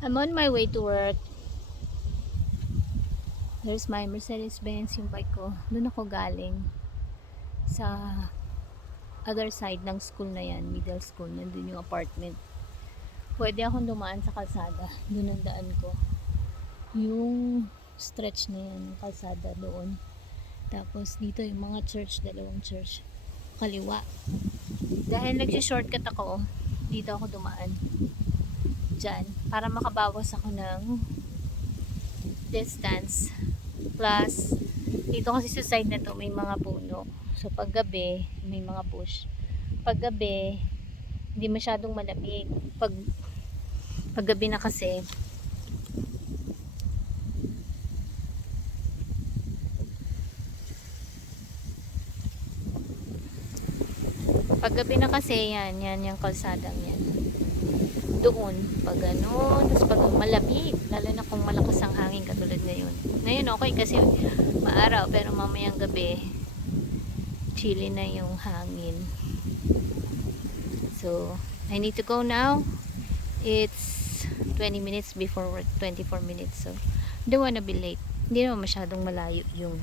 I'm on my way to work. There's my Mercedes-Benz, yung bike ko. Doon ako galing. Sa other side ng school na yan, middle school. Nandun yung apartment. Pwede akong dumaan sa kalsada. Doon ang daan ko. Yung stretch na yan, ng kalsada doon. Tapos dito yung mga church, dalawang church. Kaliwa. Dahil nag-shortcut ako, dito ako dumaan. Diyan. Para makabawas ako ng distance. Plus, dito kasi sa side na to may mga puno. So pag gabi, may mga bush. Pag gabi, hindi masyadong malamig. Pag gabi na kasi, yan yung kalsadang yan. Doon, pag ganun, tapos pag malamig, lalo na kung malakas ang hangin katulad ngayon. Ngayon okay kasi maaraw, pero mamayang gabi, chilly na yung hangin. So, I need to go now. It's 20 minutes before work, 24 minutes. So, don't wanna be late. Hindi naman masyadong malayo yung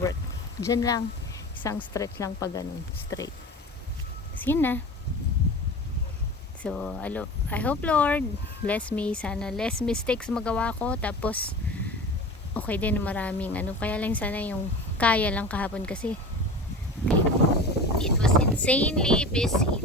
work. Diyan lang, isang stretch lang pag ganun, straight. Kasi yun na. So, I hope Lord bless me. Sana less mistakes magawa ko. Tapos, okay din maraming kaya lang sana yung kaya lang kahapon kasi it was insanely busy.